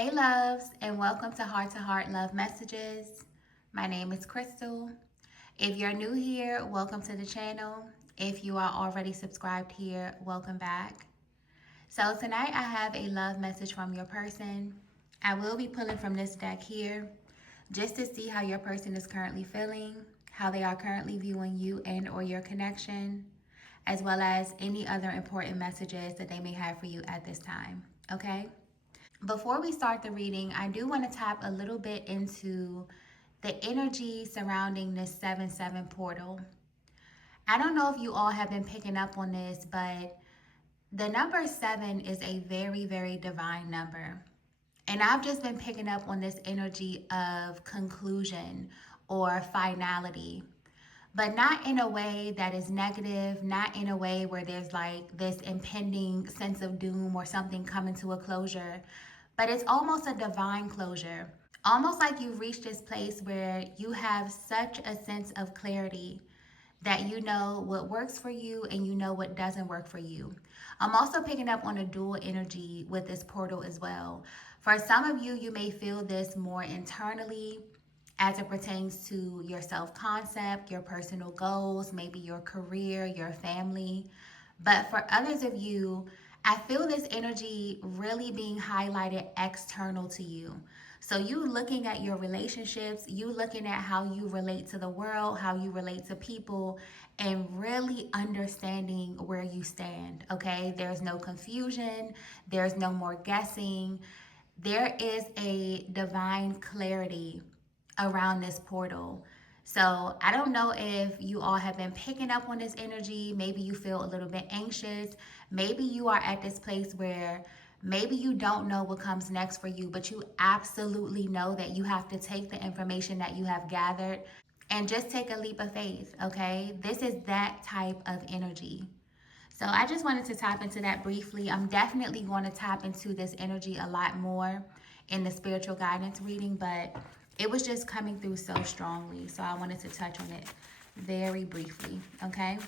Hey loves, and welcome to Heart Love Messages. My name is Crystal. If you're new here, welcome to the channel. If you are already subscribed here, welcome back. So tonight I have a love message from your person. I will be pulling from this deck here just to see how your person is currently feeling, how they are currently viewing you and or your connection, as well as any other important messages that they may have for you at this time. Okay? Before we start the reading, I do want to tap a little bit into the energy surrounding this 7-7 portal. I don't know if you all have been picking up on this, but the number 7 is a very, very divine number. And I've just been picking up on this energy of conclusion or finality, but not in a way that is negative, not in a way where there's like this impending sense of doom or something coming to a closure, but it's almost a divine closure. Almost like you've reached this place where you have such a sense of clarity that you know what works for you and you know what doesn't work for you. I'm also picking up on a dual energy with this portal as well. For some of you, you may feel this more internally as it pertains to your self concept, your personal goals, maybe your career, your family. But for others of you, I feel this energy really being highlighted external to you. So you looking at your relationships, you looking at how you relate to the world, how you relate to people, and really understanding where you stand, okay? There's no confusion, there's no more guessing. There is a divine clarity around this portal. So I don't know if you all have been picking up on this energy. Maybe you feel a little bit anxious. Maybe you are at this place where maybe you don't know what comes next for you, but you absolutely know that you have to take the information that you have gathered and just take a leap of faith, okay? This is that type of energy. So I just wanted to tap into that briefly. I'm definitely going to tap into this energy a lot more in the spiritual guidance reading, but it was just coming through so strongly. So I wanted to touch on it very briefly, okay?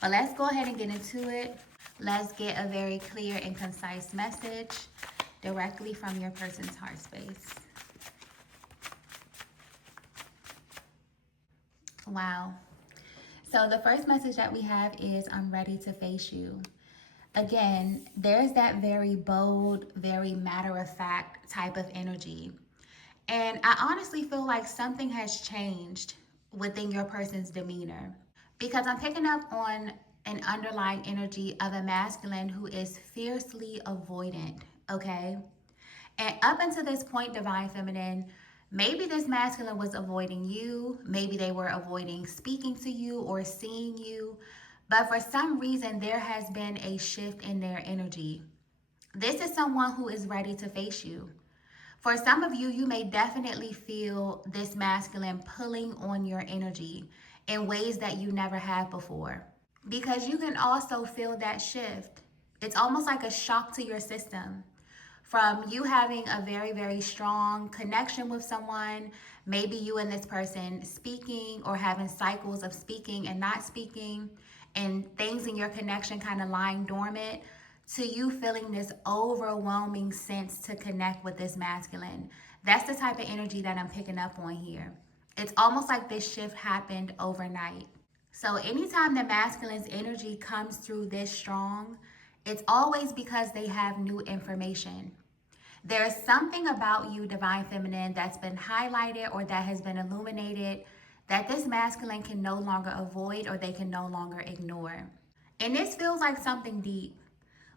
But let's go ahead and get into it. Let's get a very clear and concise message directly from your person's heart space. Wow. So the first message that we have is, I'm ready to face you. Again, there's that very bold, very matter-of-fact type of energy. And I honestly feel like something has changed within your person's demeanor, because I'm picking up on an underlying energy of a masculine who is fiercely avoidant, okay? And up until this point, Divine Feminine, maybe this masculine was avoiding you. Maybe they were avoiding speaking to you or seeing you. But for some reason, there has been a shift in their energy. This is someone who is ready to face you. For some of you, you may definitely feel this masculine pulling on your energy in ways that you never have before. Because you can also feel that shift. It's almost like a shock to your system. From you having a very, very strong connection with someone, maybe you and this person speaking or having cycles of speaking and not speaking, and things in your connection kind of lying dormant, to you feeling this overwhelming sense to connect with this masculine. That's the type of energy that I'm picking up on here. It's almost like this shift happened overnight. So anytime the masculine's energy comes through this strong, it's always because they have new information. There's something about you, Divine Feminine, that's been highlighted or that has been illuminated that this masculine can no longer avoid or they can no longer ignore. And this feels like something deep.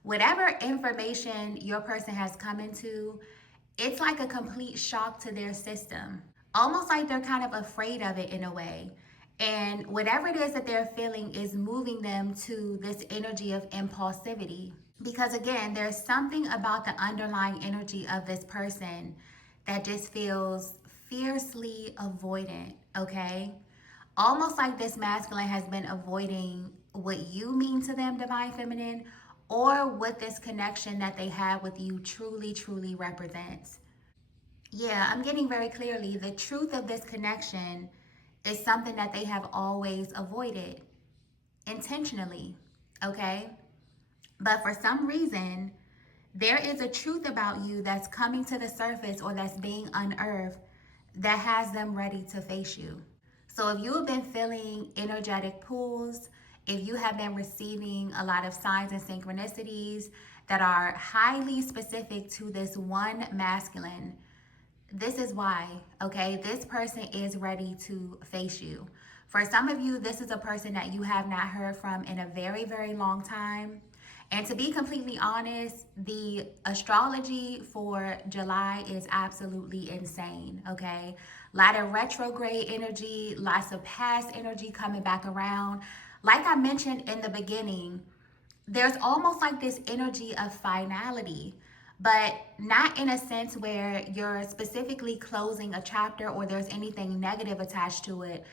Whatever information your person has come into, it's like a complete shock to their system. Almost like they're kind of afraid of it in a way. And whatever it is that they're feeling is moving them to this energy of impulsivity. Because again, there's something about the underlying energy of this person that just feels fiercely avoidant, okay? Almost like this masculine has been avoiding what you mean to them, Divine Feminine, or what this connection that they have with you truly, truly represents. Yeah, I'm getting very clearly the truth of this connection is something that they have always avoided intentionally, okay? But for some reason, There is a truth about you that's coming to the surface or that's being unearthed that has them ready to face you. So if you have been feeling energetic pulls, if you have been receiving a lot of signs and synchronicities that are highly specific to this one masculine, this is why, okay? This person is ready to face you. For some of you, this is a person that you have not heard from in a very, very long time. And to be completely honest, the astrology for July is absolutely insane, okay? A lot of retrograde energy, lots of past energy coming back around. Like I mentioned in the beginning, there's almost like this energy of finality, but not in a sense where you're specifically closing a chapter or there's anything negative attached to it,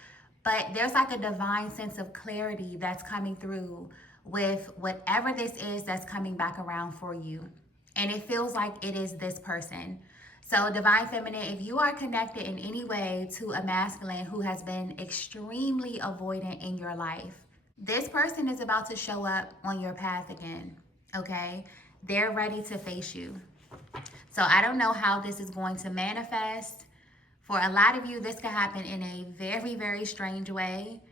but there's like a divine sense of clarity that's coming through with whatever this is that's coming back around for you. And it feels like it is this person. So, Divine Feminine, if you are connected in any way to a masculine who has been extremely avoidant in your life, this person is about to show up on your path again, okay? They're ready to face you. So I don't know how this is going to manifest. For a lot of you, this could happen in a very, very strange way.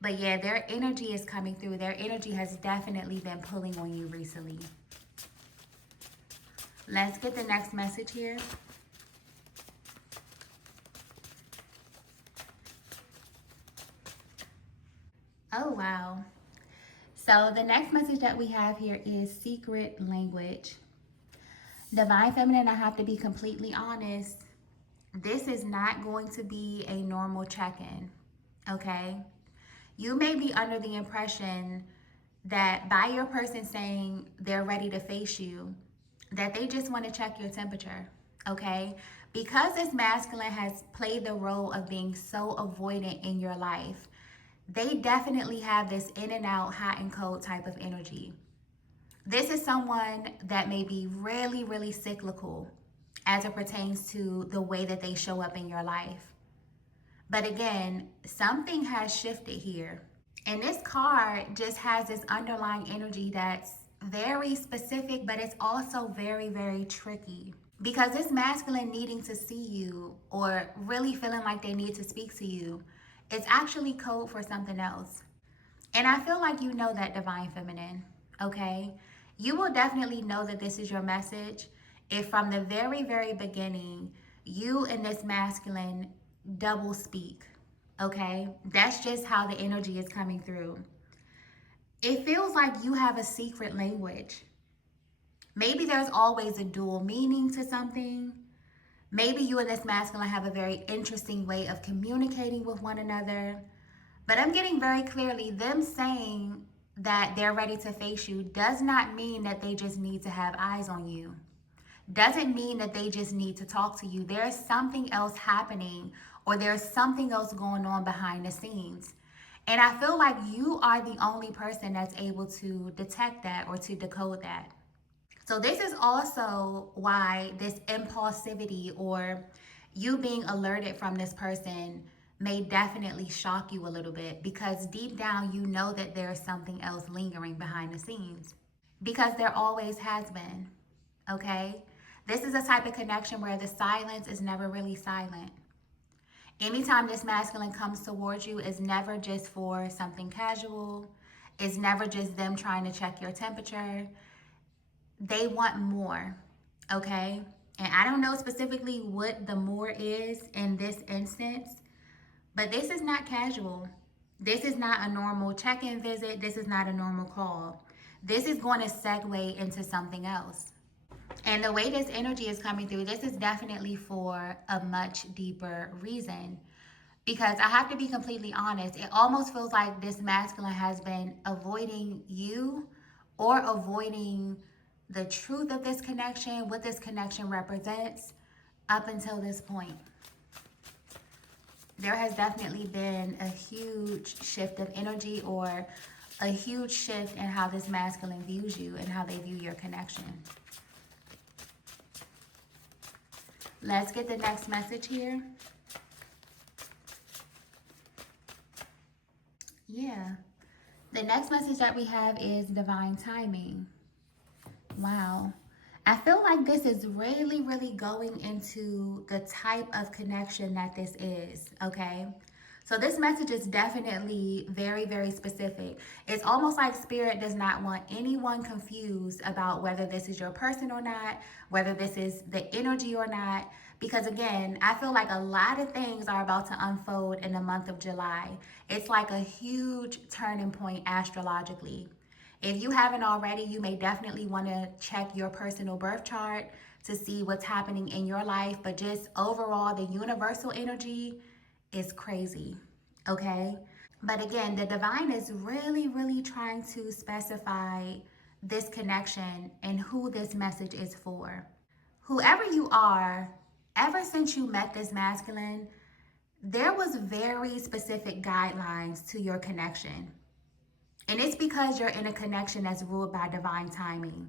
But yeah, their energy is coming through. Their energy has definitely been pulling on you recently. Let's get the next message here. Oh, wow. So the next message that we have here is secret language. Divine Feminine, I have to be completely honest. This is not going to be a normal check-in, okay? You may be under the impression that by your person saying they're ready to face you, that they just want to check your temperature, okay? Because this masculine has played the role of being so avoidant in your life, they definitely have this in and out, hot and cold type of energy. This is someone that may be really, really cyclical as it pertains to the way that they show up in your life. But again, something has shifted here. And this card just has this underlying energy that's very specific, but it's also very, very tricky. Because this masculine needing to see you or really feeling like they need to speak to you, it's actually code for something else. And I feel like you know that, Divine Feminine, okay? You will definitely know that this is your message if from the very, very beginning, you and this masculine double speak, okay? That's just how the energy is coming through. It feels like you have a secret language. Maybe there's always a dual meaning to something. Maybe you and this masculine have a very interesting way of communicating with one another. But I'm getting very clearly them saying that they're ready to face you does not mean that they just need to have eyes on you. Doesn't mean that they just need to talk to you. There's something else happening or there's something else going on behind the scenes. And I feel like you are the only person that's able to detect that or to decode that. So this is also why this impulsivity or you being alerted from this person may definitely shock you a little bit, because deep down you know that there's something else lingering behind the scenes, because there always has been, okay? This is a type of connection where the silence is never really silent. Anytime this masculine comes towards you, is never just for something casual. It's never just them trying to check your temperature. They want more, okay? And I don't know specifically what the more is in this instance, but this is not casual. This is not a normal check-in visit. This is not a normal call. This is going to segue into something else. And the way this energy is coming through, this is definitely for a much deeper reason. Because I have to be completely honest, it almost feels like this masculine has been avoiding you or avoiding the truth of this connection, what this connection represents, up until this point. There has definitely been a huge shift of energy or a huge shift in how this masculine views you and how they view your connection. Let's get the next message here. Yeah. The next message that we have is divine timing. Wow. I feel like this is really, really going into the type of connection that this is, okay? So this message is definitely very, very specific. It's almost like Spirit does not want anyone confused about whether this is your person or not, whether this is the energy or not. Because again, I feel like a lot of things are about to unfold in the month of July. It's like a huge turning point astrologically. If you haven't already, you may definitely want to check your personal birth chart to see what's happening in your life. But just overall, the universal energy is crazy, okay? But again, the divine is really, really trying to specify this connection and who this message is for. Whoever you are, ever since you met this masculine, there was very specific guidelines to your connection. And it's because you're in a connection that's ruled by divine timing.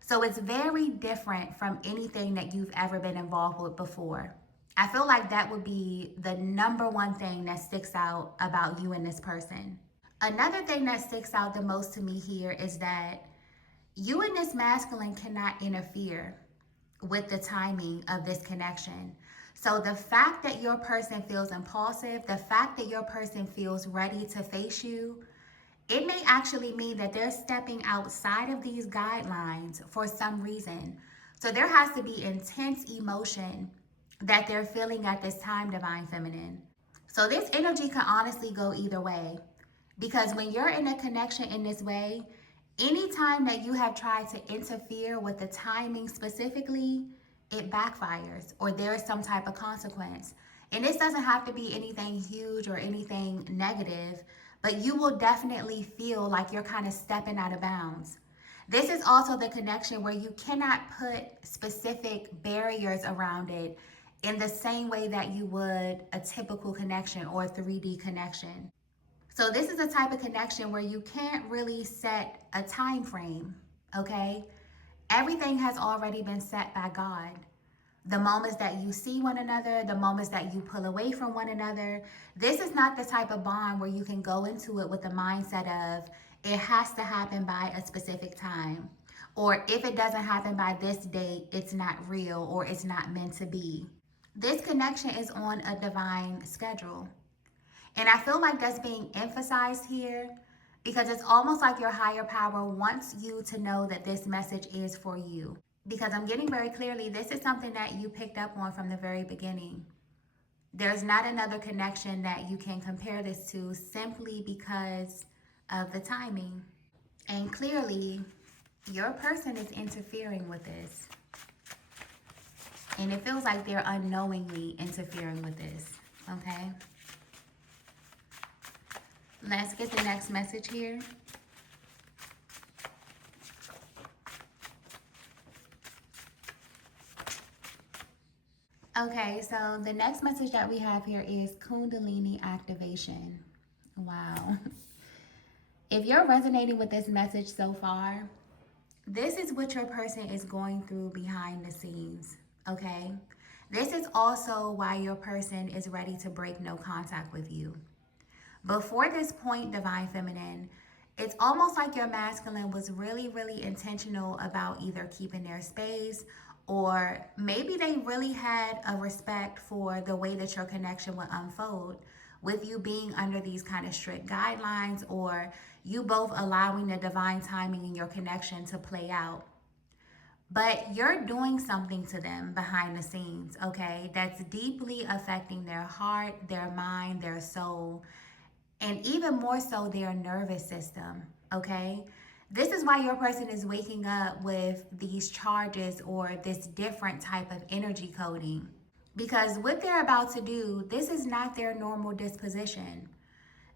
So it's very different from anything that you've ever been involved with before. I feel like that would be the number one thing that sticks out about you and this person. Another thing that sticks out the most to me here is that you and this masculine cannot interfere with the timing of this connection. So the fact that your person feels impulsive, the fact that your person feels ready to face you, it may actually mean that they're stepping outside of these guidelines for some reason. So there has to be intense emotion that they're feeling at this time, Divine Feminine. So this energy can honestly go either way. Because when you're in a connection in this way, anytime that you have tried to interfere with the timing specifically, it backfires or there is some type of consequence. And this doesn't have to be anything huge or anything negative, but you will definitely feel like you're kind of stepping out of bounds. This is also the connection where you cannot put specific barriers around it in the same way that you would a typical connection or a 3D connection. So this is a type of connection where you can't really set a time frame, okay? Everything has already been set by God. The moments that you see one another, the moments that you pull away from one another. This is not the type of bond where you can go into it with the mindset of it has to happen by a specific time. Or if it doesn't happen by this date, it's not real or it's not meant to be. This connection is on a divine schedule. And I feel like that's being emphasized here because it's almost like your higher power wants you to know that this message is for you. Because I'm getting very clearly, this is something that you picked up on from the very beginning. There's not another connection that you can compare this to simply because of the timing. And clearly, your person is interfering with this. And it feels like they're unknowingly interfering with this, okay? Let's get the next message here. Okay, so the next message that we have here is Kundalini activation. Wow. If you're resonating with this message so far, this is what your person is going through behind the scenes, okay? This is also why your person is ready to break no contact with you. Before this point, Divine Feminine, it's almost like your masculine was really, really intentional about either keeping their space or maybe they really had a respect for the way that your connection would unfold with you being under these kind of strict guidelines or you both allowing the divine timing in your connection to play out. But you're doing something to them behind the scenes, okay? That's deeply affecting their heart, their mind, their soul, and even more so their nervous system, okay? This is why your person is waking up with these charges or this different type of energy coding. Because what they're about to do, this is not their normal disposition.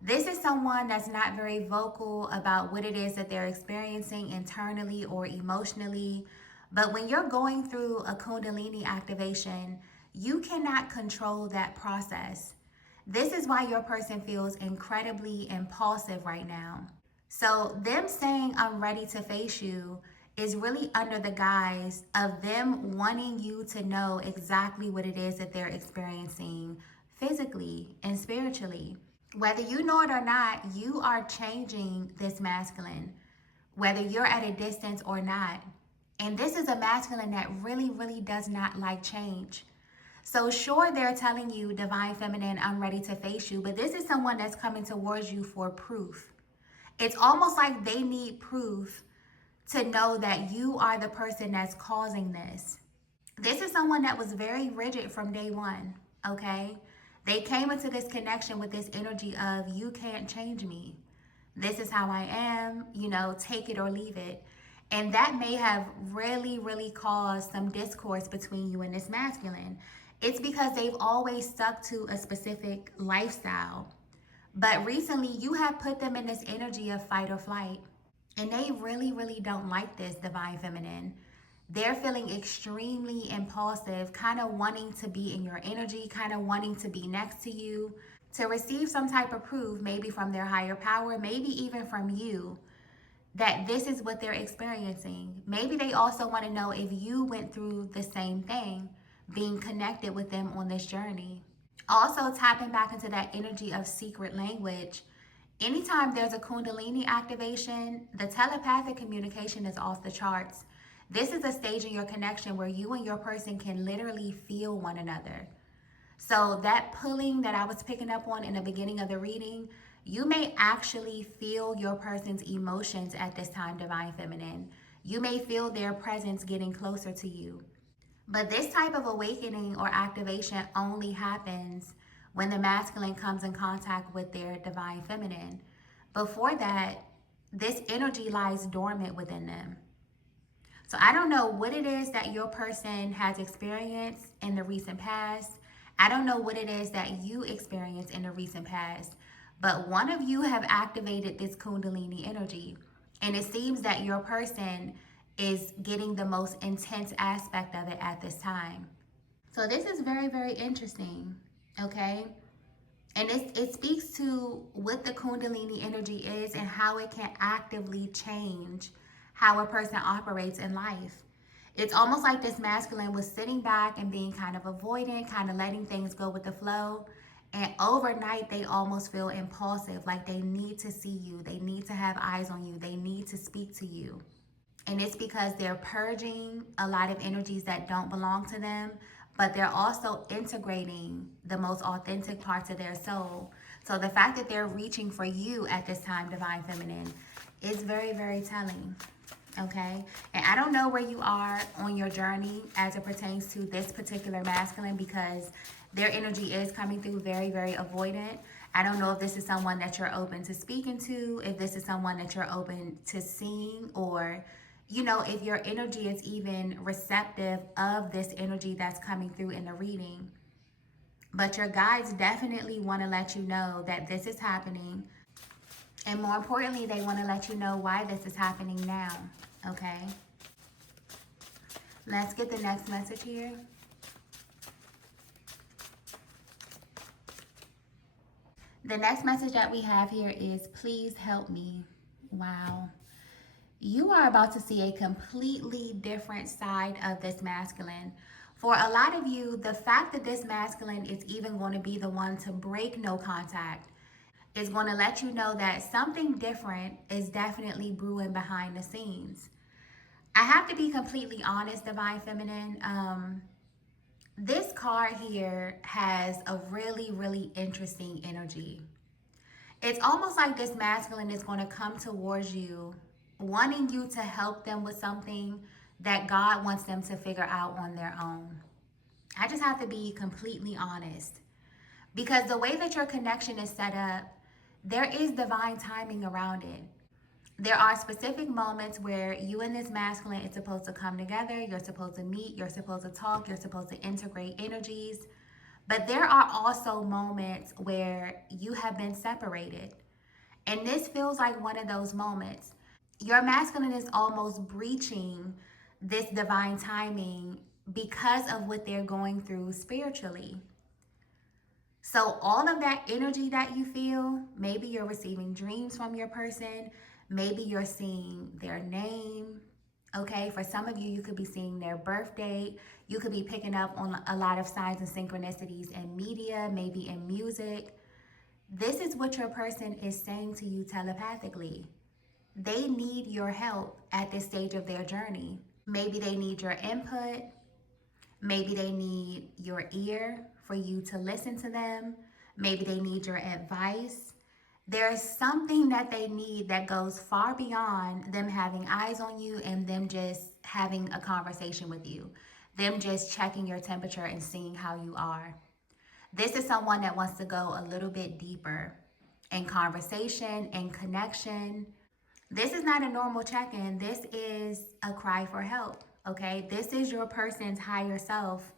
This is someone that's not very vocal about what it is that they're experiencing internally or emotionally. But when you're going through a Kundalini activation, you cannot control that process. This is why your person feels incredibly impulsive right now. So them saying, I'm ready to face you, is really under the guise of them wanting you to know exactly what it is that they're experiencing physically and spiritually. Whether you know it or not, you are changing this masculine, whether you're at a distance or not. And this is a masculine that really, really does not like change. So sure, they're telling you, divine feminine, I'm ready to face you, but this is someone that's coming towards you for proof. It's almost like they need proof to know that you are the person that's causing this. This is someone that was very rigid from day one, okay? They came into this connection with this energy of, you can't change me. This is how I am, take it or leave it. And that may have really, really caused some discourse between you and this masculine. It's because they've always stuck to a specific lifestyle. But recently, you have put them in this energy of fight or flight. And they really, really don't like this, divine feminine. They're feeling extremely impulsive, kind of wanting to be in your energy, kind of wanting to be next to you, to receive some type of proof, maybe from their higher power, maybe even from you, that this is what they're experiencing. Maybe they also want to know if you went through the same thing, being connected with them on this journey. Also, tapping back into that energy of secret language. Anytime there's a Kundalini activation, the telepathic communication is off the charts. This is a stage in your connection where you and your person can literally feel one another. So that pulling that I was picking up on in the beginning of the reading, you may actually feel your person's emotions at this time, divine feminine. You may feel their presence getting closer to you. But this type of awakening or activation only happens when the masculine comes in contact with their divine feminine. Before that, this energy lies dormant within them. So I don't know what it is that your person has experienced in the recent past. I don't know what it is that you experienced in the recent past. But one of you have activated this Kundalini energy. And it seems that your person is getting the most intense aspect of it at this time. So this is very, very interesting, okay? And it speaks to what the Kundalini energy is and how it can actively change how a person operates in life. It's almost like this masculine was sitting back and being kind of avoidant, kind of letting things go with the flow. And overnight, they almost feel impulsive, like they need to see you. They need to have eyes on you. They need to speak to you. And it's because they're purging a lot of energies that don't belong to them, but they're also integrating the most authentic parts of their soul. So the fact that they're reaching for you at this time, divine feminine, is very, very telling. Okay? And I don't know where you are on your journey as it pertains to this particular masculine, because their energy is coming through very, very avoidant. I don't know if this is someone that you're open to speaking to, if this is someone that you're open to seeing, or if your energy is even receptive of this energy that's coming through in the reading. But your guides definitely want to let you know that this is happening. And more importantly, they want to let you know why this is happening now. Okay? Let's get the next message here. The next message that we have here is, please help me. Wow. You are about to see a completely different side of this masculine. For a lot of you, the fact that this masculine is even going to be the one to break no contact is going to let you know that something different is definitely brewing behind the scenes. I have to be completely honest, divine feminine. This card here has a really, really interesting energy. It's almost like this masculine is going to come towards you wanting you to help them with something that God wants them to figure out on their own. I just have to be completely honest, because the way that your connection is set up, there is divine timing around it. There are specific moments where you and this masculine is supposed to come together. You're supposed to meet. You're supposed to talk. You're supposed to integrate energies. But there are also moments where you have been separated. And this feels like one of those moments. Your masculine is almost breaching this divine timing because of what they're going through spiritually. So all of that energy that you feel, maybe you're receiving dreams from your person, maybe you're seeing their name. Okay, for some of you, you could be seeing their birth date. You could be picking up on a lot of signs and synchronicities in media, maybe in music. This is what your person is saying to you telepathically. They need your help at this stage of their journey. Maybe they need your input. Maybe they need your ear for you to listen to them. Maybe they need your advice. There's something that they need that goes far beyond them having eyes on you and them just having a conversation with you, them just checking your temperature and seeing how you are. This is someone that wants to go a little bit deeper in conversation and connection. This is not a normal check in. This is a cry for help, okay? This is your person's higher self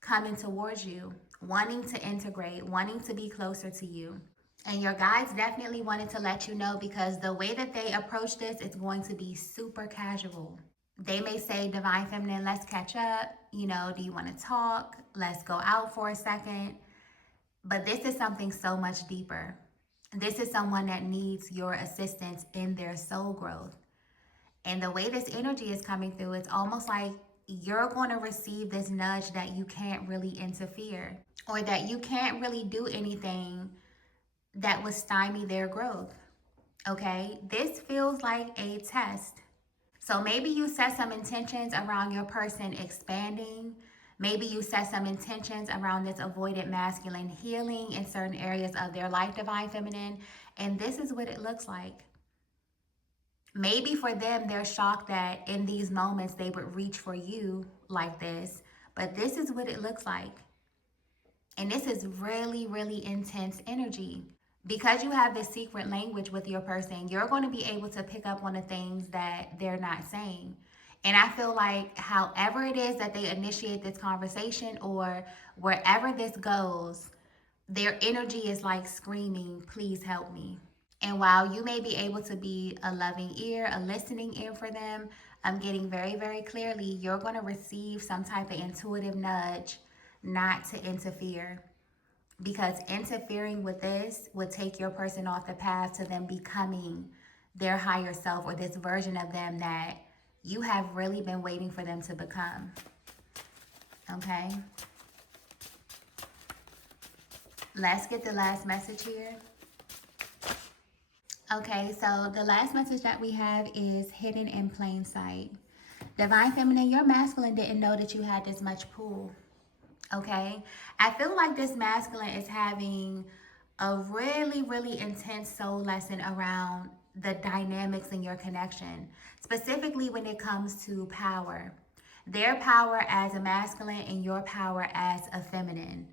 coming towards you, wanting to integrate, wanting to be closer to you. And your guides definitely wanted to let you know because the way that they approach this is going to be super casual. They may say, Divine Feminine, let's catch up. You know, do you want to talk? Let's go out for a second. But this is something so much deeper. This is someone that needs your assistance in their soul growth. And the way this energy is coming through, it's almost like you're going to receive this nudge that you can't really interfere or that you can't really do anything that would stymie their growth. Okay? This feels like a test. So maybe you set some intentions around your person expanding. Maybe you set some intentions around this avoidant masculine healing in certain areas of their life, Divine Feminine. And this is what it looks like. Maybe for them, they're shocked that in these moments they would reach for you like this. But this is what it looks like. And this is really, really intense energy. Because you have this secret language with your person, you're going to be able to pick up on the things that they're not saying. And I feel like however it is that they initiate this conversation or wherever this goes, their energy is like screaming, please help me. And while you may be able to be a loving ear, a listening ear for them, I'm getting very, very clearly you're going to receive some type of intuitive nudge not to interfere. Because interfering with this would take your person off the path to them becoming their higher self or this version of them that you have really been waiting for them to become. Okay? Let's get the last message here. Okay, so the last message that we have is hidden in plain sight. Divine Feminine, your masculine didn't know that you had this much pull. Okay, I feel like this masculine is having a really, really intense soul lesson around the dynamics in your connection, specifically when it comes to power. Their power as a masculine and your power as a feminine.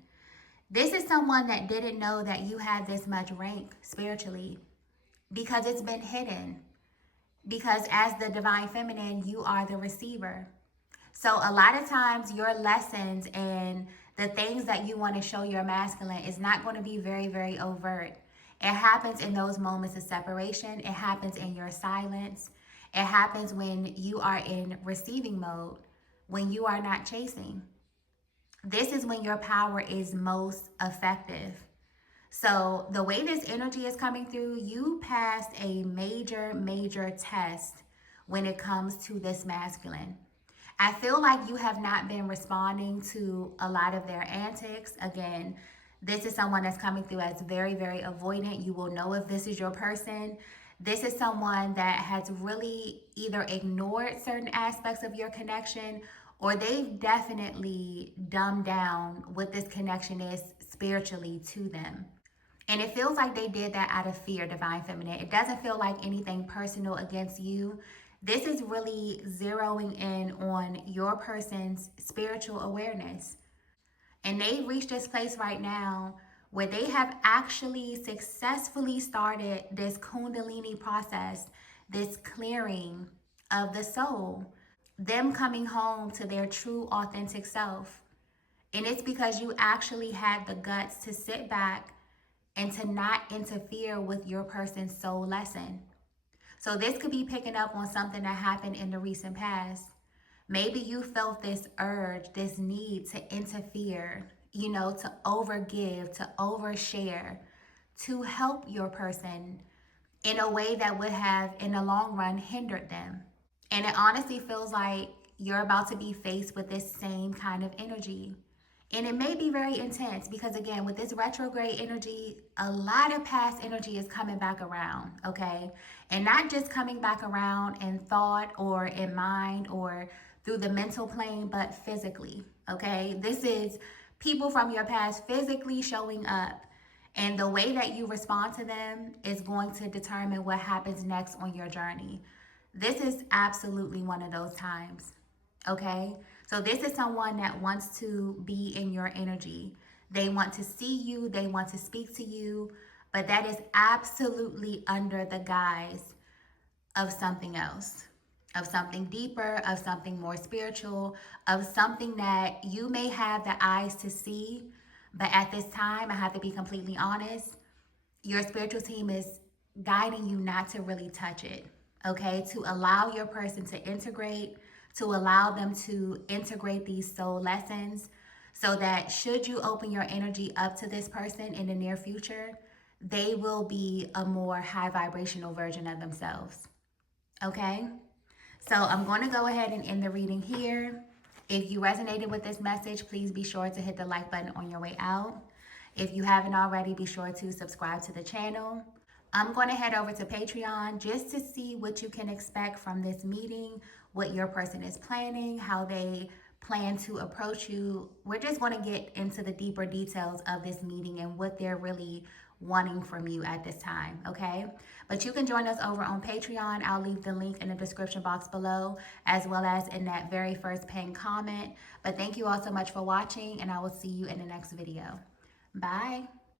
This is someone that didn't know that you had this much rank spiritually because it's been hidden. Because as the divine feminine, you are the receiver. So a lot of times your lessons and the things that you want to show your masculine is not going to be very, very overt. It happens in those moments of separation. It happens in your silence. It happens when you are in receiving mode, when you are not chasing. This is when your power is most effective. So the way this energy is coming through, you passed a major, major test when it comes to this masculine. I feel like you have not been responding to a lot of their antics. Again, this is someone that's coming through as very, very avoidant. You will know if this is your person. This is someone that has really either ignored certain aspects of your connection or they've definitely dumbed down what this connection is spiritually to them. And it feels like they did that out of fear, Divine Feminine. It doesn't feel like anything personal against you. This is really zeroing in on your person's spiritual awareness. And they've reached this place right now where they have actually successfully started this Kundalini process, this clearing of the soul, them coming home to their true, authentic self. And it's because you actually had the guts to sit back and to not interfere with your person's soul lesson. So this could be picking up on something that happened in the recent past. Maybe you felt this urge, this need to interfere, to overgive, to overshare, to help your person in a way that would have, in the long run, hindered them. And it honestly feels like you're about to be faced with this same kind of energy. And it may be very intense because, again, with this retrograde energy, a lot of past energy is coming back around, okay? And not just coming back around in thought or in mind or through the mental plane, but physically, okay? This is people from your past physically showing up. And the way that you respond to them is going to determine what happens next on your journey. This is absolutely one of those times, okay? So, this is someone that wants to be in your energy. They want to see you, they want to speak to you, but that is absolutely under the guise of something else, of something deeper, of something more spiritual, of something that you may have the eyes to see. But at this time, I have to be completely honest, your spiritual team is guiding you not to really touch it, okay? To allow your person to integrate, to allow them to integrate these soul lessons so that should you open your energy up to this person in the near future, they will be a more high vibrational version of themselves, okay? So I'm going to go ahead and end the reading here. If you resonated with this message, please be sure to hit the like button on your way out. If you haven't already, be sure to subscribe to the channel. I'm going to head over to Patreon just to see what you can expect from this meeting, what your person is planning, how they plan to approach you. We're just going to get into the deeper details of this meeting and what they're really wanting from you at this time, okay? But you can join us over on Patreon. I'll leave the link in the description box below, as well as in that very first pinned comment. But thank you all so much for watching, and I will see you in the next video. Bye.